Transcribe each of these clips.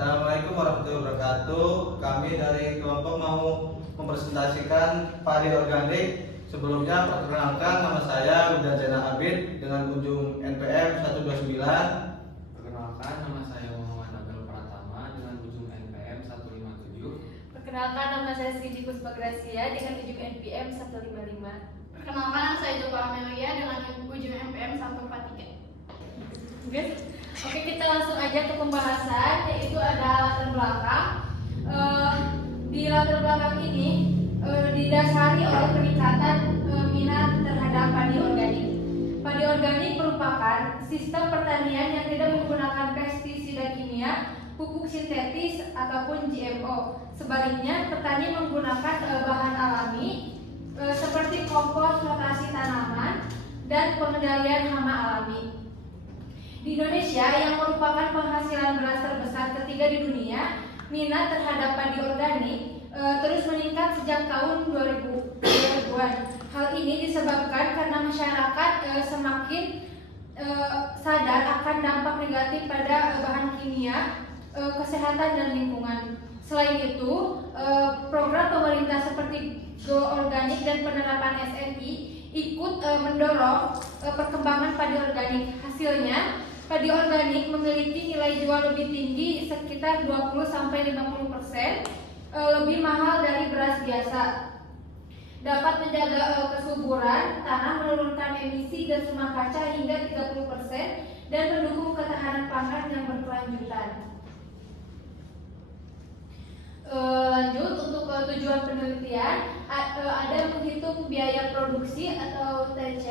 Assalamualaikum warahmatullahi wabarakatuh. Kami dari kelompok mau mempresentasikan padi organik. Sebelumnya perkenalkan, nama saya Huda Zainal Abid dengan ujung NPM 129. Perkenalkan, nama saya Muhammad Abdul Pratama dengan ujung NPM 157. Perkenalkan, nama saya Siti Kuspa Gracia dengan ujung NPM 155. Perkenalkan, nama saya Joko Amelia dengan ujung NPM 143. Oke, kita langsung aja ke pembahasan, yaitu ada latar belakang. Di latar belakang ini didasari oleh peningkatan minat terhadap padi organik. Padi organik merupakan sistem pertanian yang tidak menggunakan pestisida kimia, pupuk sintetis ataupun GMO. Sebaliknya, petani menggunakan bahan alami seperti kompos, rotasi tanaman, dan pengendalian hama alami. Di Indonesia, yang merupakan penghasilan beras terbesar ketiga di dunia, minat terhadap padi organik terus meningkat sejak tahun 2000-an. Hal ini disebabkan karena masyarakat semakin sadar akan dampak negatif pada bahan kimia, kesehatan dan lingkungan. Selain itu, program pemerintah seperti Go Organik dan penerapan SNI ikut mendorong perkembangan padi organik. Hasilnya, padi organik memiliki nilai jual lebih tinggi, sekitar 20-50% lebih mahal dari beras biasa. Dapat menjaga kesuburan tanah, menurunkan emisi gas rumah kaca hingga 30%, dan mendukung ketahanan pangan yang berkelanjutan. Lanjut, untuk tujuan penelitian ada menghitung biaya produksi atau TC,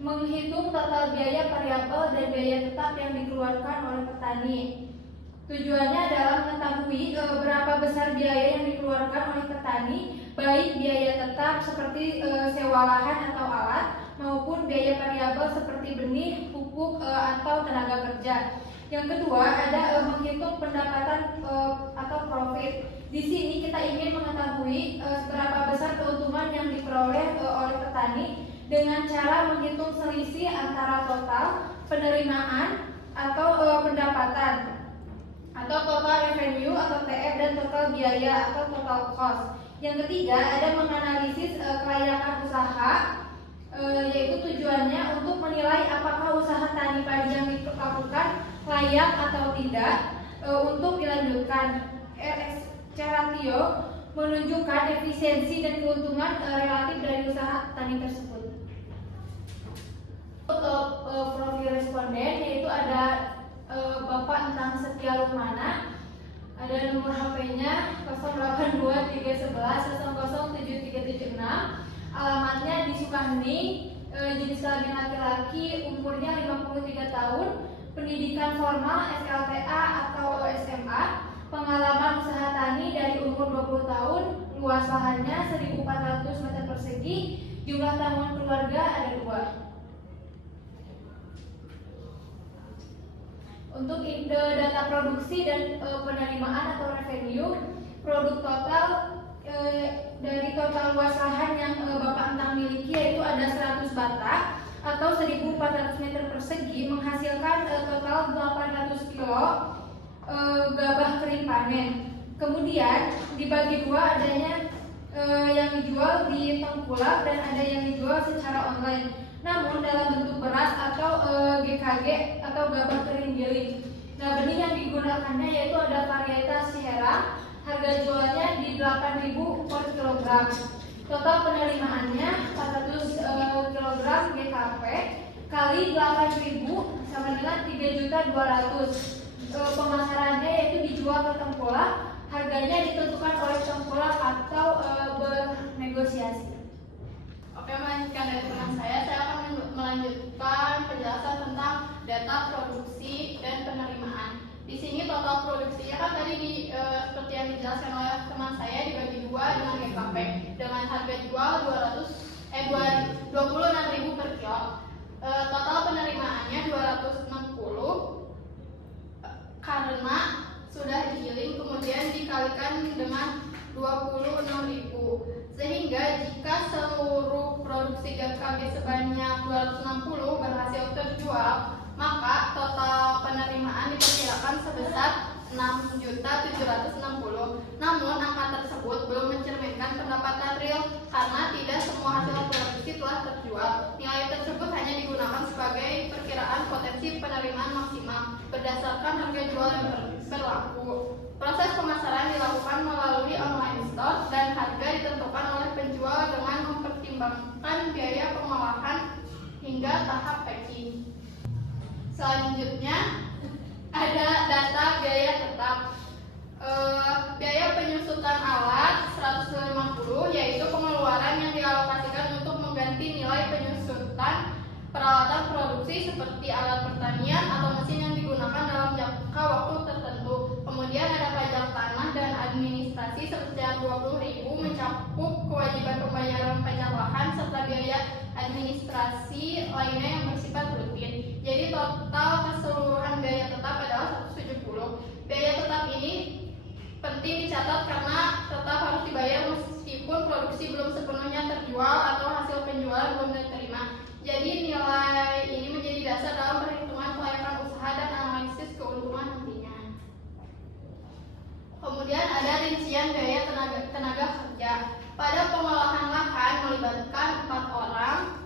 menghitung total biaya variabel dan biaya tetap yang dikeluarkan oleh petani. Tujuannya adalah mengetahui berapa besar biaya yang dikeluarkan oleh petani, baik biaya tetap seperti sewa lahan atau alat, maupun biaya variabel seperti benih, pupuk, atau tenaga kerja. Yang kedua, ada menghitung pendapatan atau profit. Di sini kita ingin mengetahui seberapa besar keuntungan yang diperoleh oleh petani dengan cara menghitung selisih antara total penerimaan atau pendapatan, atau total revenue atau TR, dan total biaya atau total cost. Yang ketiga, ada menganalisis kelayakan usaha, yaitu tujuannya untuk menilai apakah usaha tani padi yang dilakukan layak atau tidak untuk dilanjutkan. RSC ratio menunjukkan efisiensi dan keuntungan relatif dari usaha tani tersebut. Untuk profil responden, yaitu ada Bapak Entang Setia Rumana, ada nomor HP-nya 082311007376, alamatnya di Sukaheni, jenis kelamin laki-laki, umurnya 53 tahun, pendidikan formal SLTA atau SMA, pengalaman usaha tani dari umur 20 tahun, luas lahannya 1.400 meter persegi, jumlah tanggungan keluarga ada 2. Untuk data produksi dan penerimaan atau revenue, produk total dari total luas lahan yang Bapak Entang miliki, yaitu ada 100 batak atau 1.400 meter persegi, menghasilkan total 800 kilo gabah kering panen. Kemudian dibagi dua, adanya yang dijual di tengkulak dan ada yang dijual secara online, namun dalam bentuk beras atau GKG atau gabah kering giling. Nah, benih yang digunakannya yaitu ada varietas Sierra, harga jualnya di 8.000 per kilogram. Total penerimaannya 400 kg GKP kali 8.000 sama dengan 3.200.000. Pemasarannya yaitu dijual ke tengkulak, harganya ditentukan oleh tengkulak atau bernegosiasi. Oke, melanjutkan dari teman saya akan melanjutkan penjelasan tentang data produksi dan penerimaan. Di sini total produksinya kan tadi seperti yang dijelaskan oleh teman saya dibagi dua dengan GKP dengan harga jual 26.000 per kilo. Total penerimaannya 260 karena sudah digiling kemudian dikalikan dengan 26.000, sehingga jika seluruh produksi GKG sebanyak 260 berhasil terjual, maka total penerimaan diperkirakan sebesar 6.760. Namun angka tersebut belum mencerminkan pendapatan real karena tidak semua hasil produksi telah terjual. Nilai tersebut hanya digunakan sebagai perkiraan potensi penerimaan maksimal berdasarkan harga jual yang berlaku. Proses pemasaran dilakukan melalui online store dan harga ditentukan oleh penjual dengan mempertimbangkan biaya pengolahan hingga tahap packing. Selanjutnya ada data biaya tetap. Biaya penyusutan alat 150, yaitu pengeluaran yang dialokasikan untuk mengganti nilai penyusutan peralatan produksi seperti alat pertanian atau mesin yang digunakan dalam jangka waktu tertentu. Kemudian ada pajak tanah dan administrasi sebesar 20.000 mencakup kewajiban pembayaran pajak lahan serta biaya administrasi lainnya yang bersifat rutin. Jadi total keseluruhan biaya tetap adalah 170. Biaya tetap ini penting dicatat karena tetap harus dibayar meskipun produksi belum sepenuhnya terjual atau hasil penjualan belum diterima. Jadi nilai ini menjadi dasar dalam perhitungan kelayakan usaha dan analisis keuntungan nantinya. Kemudian ada rincian biaya tenaga kerja. Pada pengolahan lahan melibatkan 4 orang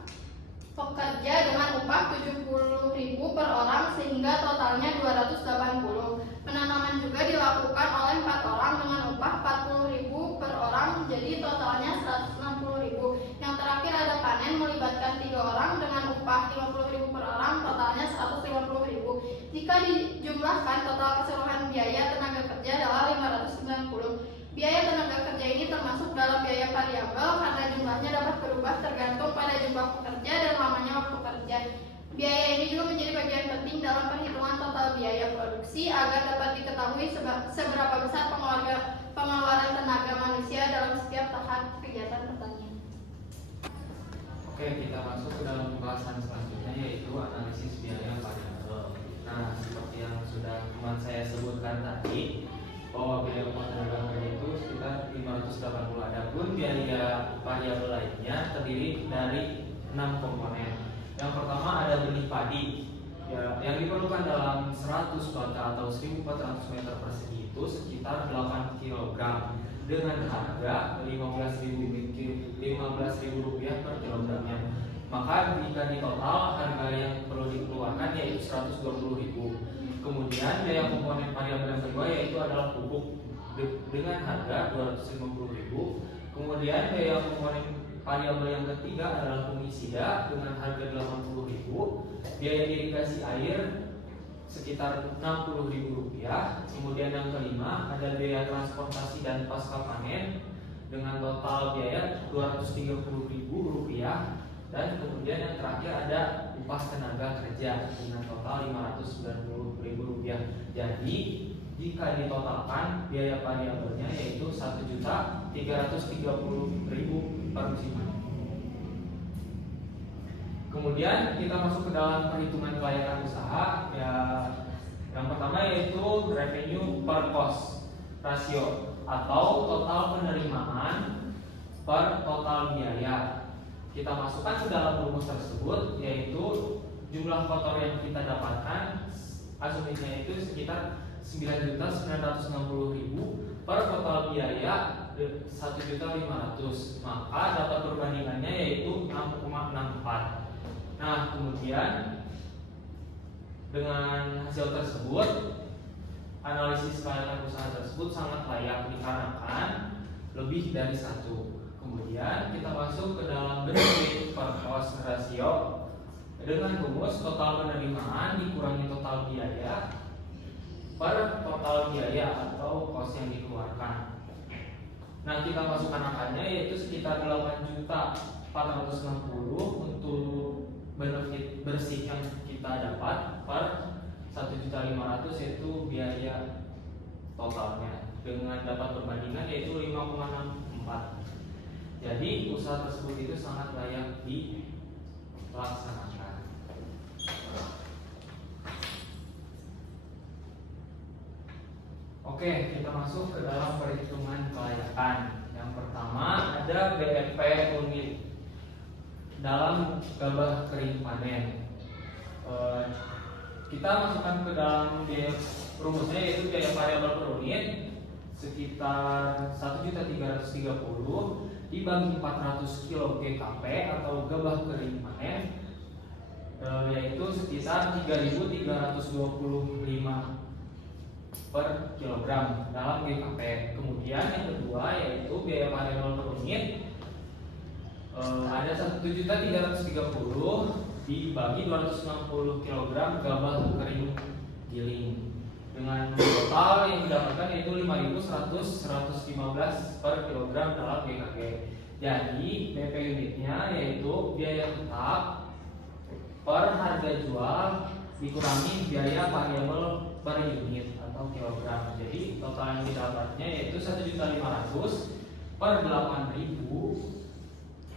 pekerja dengan upah 70.000 per orang sehingga totalnya 280. Penanaman juga dilakukan oleh 4 orang dengan upah 40.000 per orang, jadi totalnya 160.000. Yang terakhir ada panen melibatkan 3 orang dengan upah 50.000 per orang, totalnya 150.000. Jika dijumlahkan total keseluruhan biaya tenaga kerja adalah 590. Biaya tenaga kerja ini termasuk dalam biaya variabel karena jumlahnya dapat berubah tergantung pada jumlah pekerja dan lamanya waktu kerja. Biaya ini juga menjadi bagian penting dalam perhitungan total biaya produksi agar dapat diketahui seberapa besar pengeluaran tenaga manusia dalam setiap tahap kegiatan pertanian. Oke, kita masuk ke dalam pembahasan selanjutnya yaitu analisis biaya variabel. Nah, seperti yang sudah teman saya sebutkan tadi, bahwa biaya upah tenaga kerja itu sekitar 580. Adapun biaya variabel lainnya terdiri dari 6 komponen. Yang pertama ada benih padi, ya, yang diperlukan dalam 100 bata atau 1.400 meter persegi itu sekitar 8 kg dengan harga Rp15.000 per kilogramnya. Maka jika di total harga yang perlu dikeluarkan yaitu 120.000. Kemudian biaya komponen variabel yang kedua yaitu adalah pupuk dengan harga 250.000. Kemudian biaya komponen variabel yang ketiga adalah fungisida dengan harga 80.000. Biaya irigasi air sekitar Rp60.000. Kemudian yang kelima ada biaya transportasi dan pasca panen dengan total biaya Rp230.000. Dan kemudian yang terakhir ada upah tenaga kerja dengan total Rp590.000. Jadi jika ditotalkan biaya variabelnya yaitu Rp1.330.000 per musiman. Kemudian kita masuk ke dalam perhitungan kelayakan usaha. Ya, yang pertama yaitu revenue per cost ratio atau total penerimaan per total biaya. Kita masukkan ke dalam rumus tersebut yaitu jumlah kotor yang kita dapatkan asumsinya itu sekitar 9.960.000 per total biaya 1.500.000. Maka dapat perbandingannya yaitu 6,64. Nah, kemudian dengan hasil tersebut analisis kelayakan usaha tersebut sangat layak dikarenakan lebih dari 1. Kemudian kita masuk ke dalam benefit per cost ratio dengan rumus total penerimaan dikurangi total biaya per total biaya atau cost yang dikeluarkan. Nah, kita masukkan angkanya yaitu sekitar 8.460 untuk benefit bersih yang kita dapat per 1.500.000 yaitu biaya totalnya dengan dapat perbandingan yaitu 5,64. Jadi usaha tersebut itu sangat layak dilaksanakan. Oke, kita masuk ke dalam perhitungan kelayakan. Yang pertama ada BFP unit dalam gabah kering panen. kita masukkan ke dalam biaya rumusnya, yaitu biaya variabel per unit sekitar 1.330 dibagi 400 kg GKP atau gabah kering panen, yaitu sekitar 3.325 per kilogram dalam GKP. Kemudian yang kedua yaitu biaya variabel per unit, ada 1.330 dibagi 260 kg gabah kering giling dengan total yang didapatkan yaitu 5.115 per kilogram dalam GKG. Jadi BP unitnya yaitu biaya tetap per harga jual dikurangi biaya variabel per unit atau kilogram. Jadi total yang didapatnya yaitu 1.500 per 8.000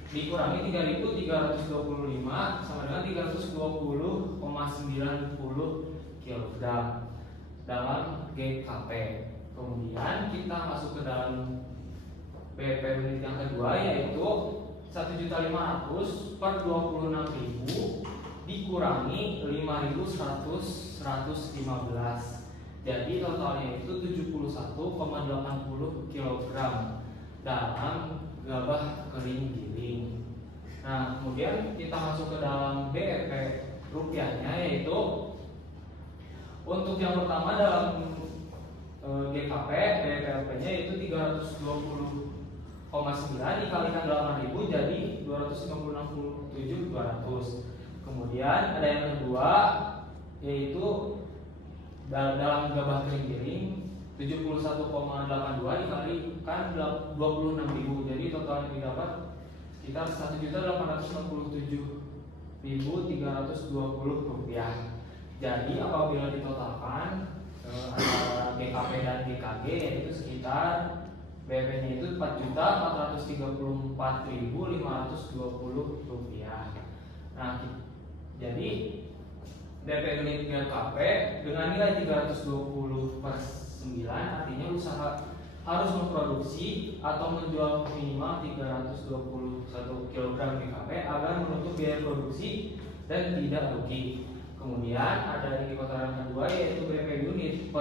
dikurangi 3.325 sama dengan 320,90 kg dalam GKP. Kemudian kita masuk ke dalam BP unit yang kedua yaitu 1.500 per 26.000 dikurangi 5.115. Jadi totalnya itu 71,80 kg dalam gabah kering giling. Nah, kemudian kita masuk ke dalam BEP rupiahnya, yaitu untuk yang pertama dalam GKP BEP-nya itu 320,9 dikalikan 8.000 jadi 257.200. Kemudian ada yang kedua yaitu dalam gabah kering giling 71,82 dikalikan 26.000 jadi total yang didapat sekitar 1.867.320 rupiah. Jadi apabila ditotalkan antara GKP dan GKG yaitu sekitar BP-nya itu 4.434.520 rupiah. Nah, jadi BP unit GKP dengan nilai 320 per 9 artinya usaha harus memproduksi atau menjual minimal 321 kg GKP agar menutup biaya produksi dan tidak rugi. Kemudian ada indikator yang kedua yaitu BP unit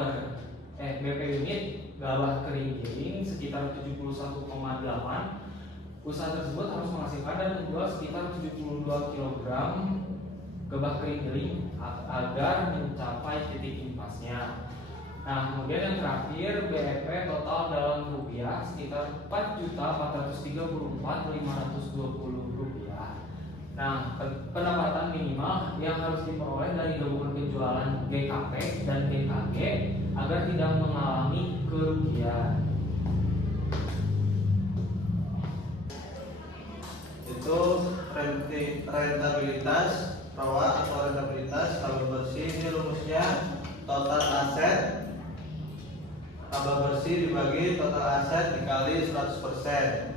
gabah kering giling sekitar 71,8. Usaha tersebut harus menghasilkan dan menjual sekitar 72 kg gabah kering giling agar mencapai titik impasnya. Nah, kemudian yang terakhir BEP total dalam rupiah sekitar 4.434.520 rupiah. Nah, pendapatan minimal yang harus diperoleh dari gabungan penjualan GKP dan GKG agar tidak mengalami kerugian. Itu rentabilitas rawa atau rentabilitas laba bersih. Ini rumusnya total aset laba bersih dibagi total aset dikali 100%.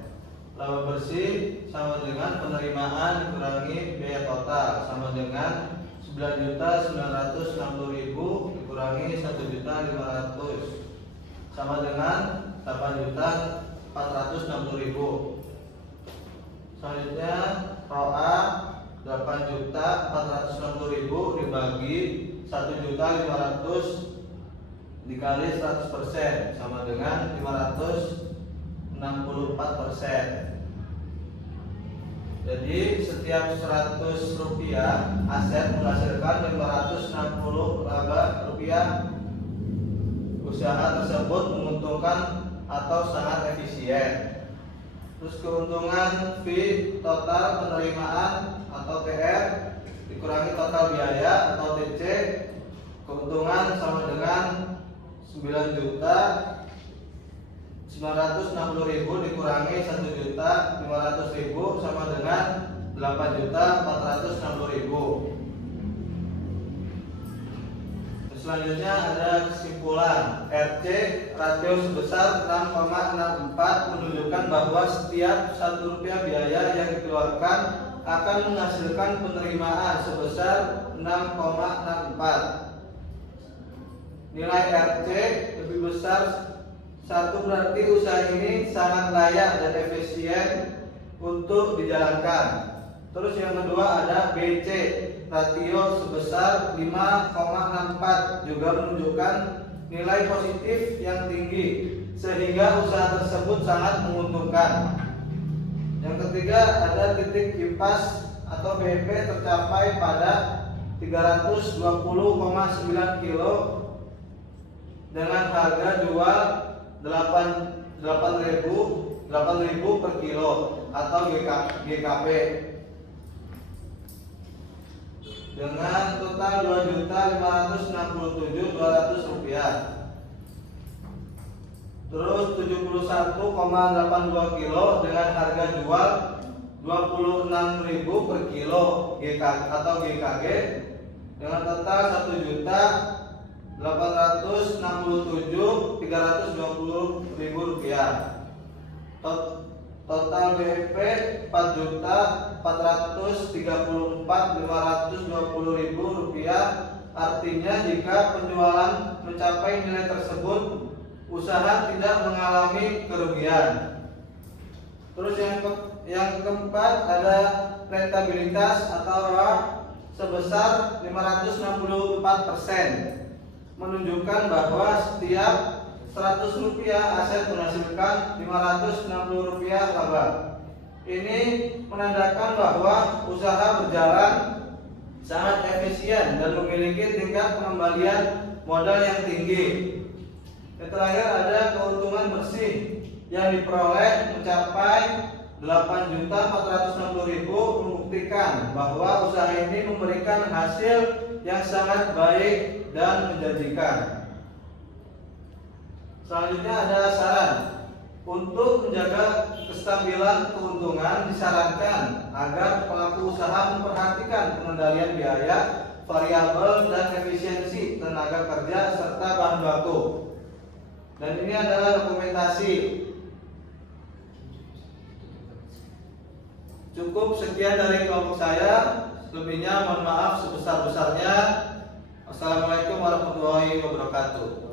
Laba bersih sama dengan penerimaan dikurangi biaya total sama dengan 9.960.000 dikurangi 1.500.000 sama dengan 8.460.000. Selanjutnya ROA 8.460.000 dibagi 1.500.000 dikali 100% sama dengan 564%. Jadi setiap 100 rupiah aset menghasilkan 560 laba rupiah. Usaha tersebut menguntungkan atau sangat efisien. Terus keuntungan fee total penerimaan atau TR dikurangi total biaya atau TC. Keuntungan sama dengan 9.960.000 dikurangi 1.500.000 sama dengan 8.460.000. Selanjutnya ada kesimpulan. RC rasio sebesar 6,64 menunjukkan bahwa setiap 1 rupiah biaya yang dikeluarkan akan menghasilkan penerimaan sebesar 6,64. Nilai RC lebih besar 1 berarti usaha ini sangat layak dan efisien untuk dijalankan. Terus yang kedua ada BC. ratio sebesar 5,64 juga menunjukkan nilai positif yang tinggi sehingga usaha tersebut sangat menguntungkan. Yang ketiga, ada titik impas atau BEP tercapai pada 320,9 kilo dengan harga jual 8.000 per kilo atau GKP dengan total Rp2.567.200. Terus 71,82 kilo dengan harga jual 26.000 per kilo atau GKG dengan total Rp1.867.320.000. Total BEP Rp4.434.520.000. Artinya jika penjualan mencapai nilai tersebut, usaha tidak mengalami kerugian. Terus yang keempat ada rentabilitas atau ROA sebesar 564%, menunjukkan bahwa setiap Rp100 aset menghasilkan Rp560 laba. Ini menandakan bahwa usaha berjalan sangat efisien dan memiliki tingkat pengembalian modal yang tinggi. Yang terakhir ada keuntungan bersih yang diperoleh mencapai Rp8.460.000, membuktikan bahwa usaha ini memberikan hasil yang sangat baik dan menjanjikan. Selanjutnya ada saran. Untuk menjaga kestabilan keuntungan, disarankan agar pelaku usaha memperhatikan pengendalian biaya, variabel dan efisiensi tenaga kerja serta bahan baku. Dan ini adalah dokumentasi. Cukup sekian dari kelompok saya. Selebihnya mohon maaf sebesar-besarnya. Assalamualaikum warahmatullahi wabarakatuh.